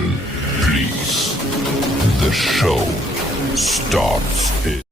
Attention, please. The show starts in.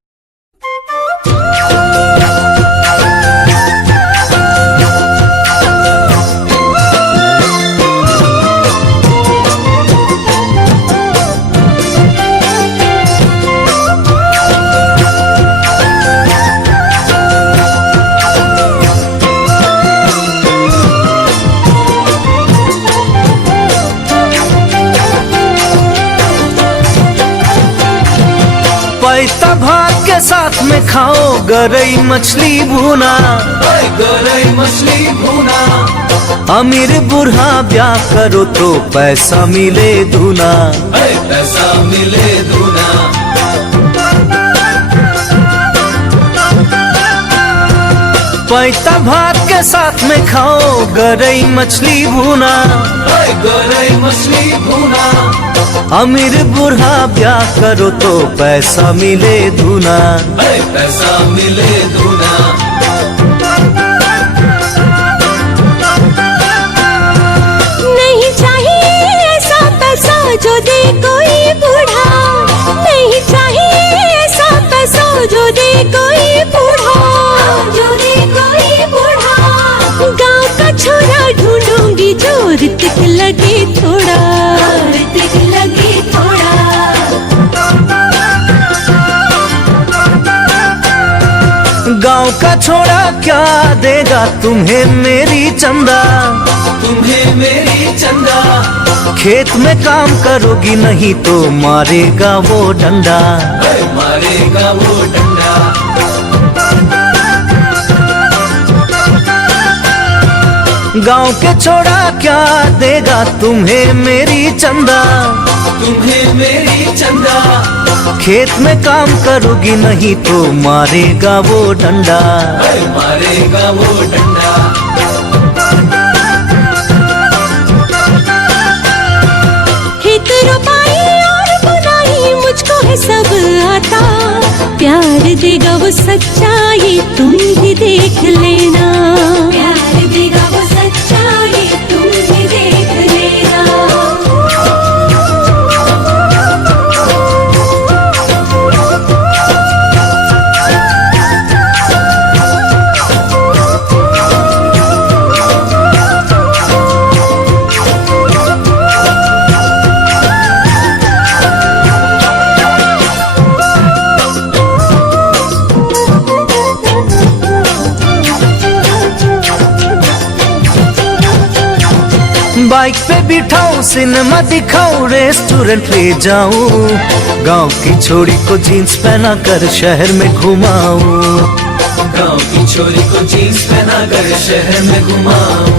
पैसा भात के साथ में खाओ गरई मछली भुना, गरई मछली भुना। अमीर बूढ़ा ब्याह करो तो पैसा मिले दूना, पैसा मिले दूना। पैसा भात के साथ में खाओ गरई मछली भुना, गरई मछली भुना। अमीर बूढ़ा ब्याह करो तो पैसा मिले दूना, पैसा मिले दूना। नहीं चाहिए ऐसा पैसा जो दे कोई बूढ़ा, नहीं चाहिए ऐसा पैसा जो दे कोई बूढ़ा, जो दे कोई बूढ़ा। गाँव का छोरा ढूंढूंगी जो ऋतिक लगे थोड़ा, ऋतिक लगे थोड़ा। गाँव का छोरा क्या देगा तुम्हें मेरी चंदा, तुम्हें मेरी चंदा। खेत में काम करोगी नहीं तो मारेगा वो डंडा, मारेगा वो डंडा। गाँव के छोरा क्या देगा तुम्हें मेरी चंदा, तुम्हें मेरी चंदा। खेत में काम करोगी नहीं तो मारेगा वो डंडा, मारेगा वो डंडा। खेत रोपाई और बुनाई मुझको है सब आता, प्यार देगा वो सच्चाई तुम भी देख लेना, प्यार देगा वो सच्चाई तुम भी देख लेना। बाइक पे बिठाऊं, सिनेमा दिखाऊं, रेस्टोरेंट ले जाऊं, गांव की छोरी को जीन्स पहना कर शहर में घुमाऊं, गाँव की छोरी को जीन्स पहना कर शहर में घुमाऊं।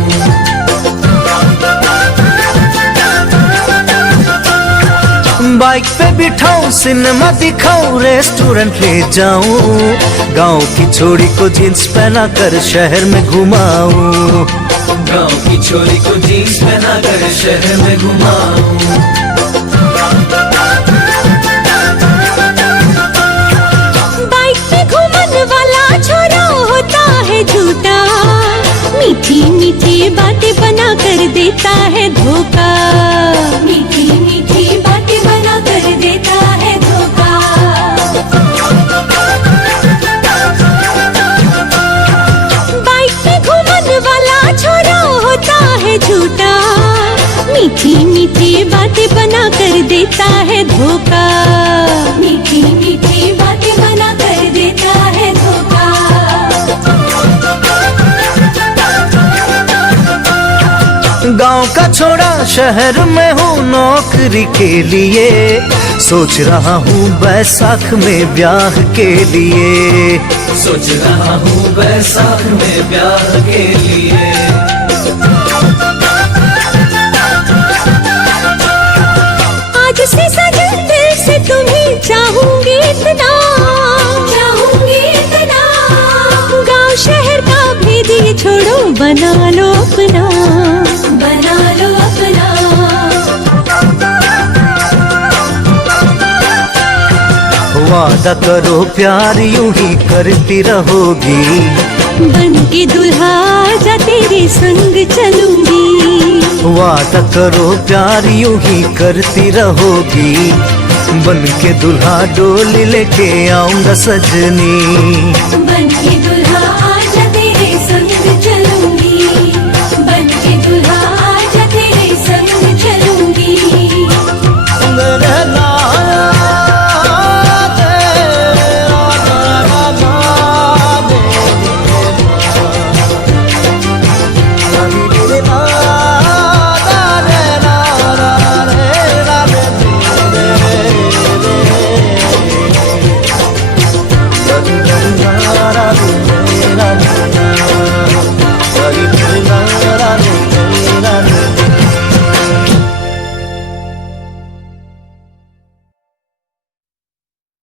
बाइक पे बिठाऊं, सिनेमा दिखाऊं, रेस्टोरेंट ले जाऊं, गांव की छोरी को जीन्स पहना कर शहर में घुमाऊं, गाँव की छोरी को जीन्स पहना कर शहर में घुमाऊं। बाइक पे घूमन वाला छोरा होता है झूठा, मीठी मीठी बातें बना कर देता है धोखा, मीठी मीठी बातें बना कर देता है धोखा। बाइक पे घूमन वाला छोरा होता है झूठा, मीठी मीठी बातें बना कर देता है धोखा, मीठी मीठी बातें बना कर देता है धोखा। गांव का छोरा शहर में हूँ नौकरी के लिए, सोच रहा हूँ बैसाख में ब्याह के लिए, सोच रहा हूँ बैसाख में ब्याह के लिए। आज से सजन दिल से तुम्हें चाहूंगी इतना, चाहूंगी इतना। गाँव शहर का भेद ये छोड़ो, बना लो अपना, बना लो अपना। वादा करो प्यार यूं ही करती रहोगी, बन के दुल्हा जा तेरे संग चलूंगी। वादा करो प्यार यूं ही करती रहोगी, बन के दुल्हा डोली लेके आऊंगा सजनी। बन के दुल्हा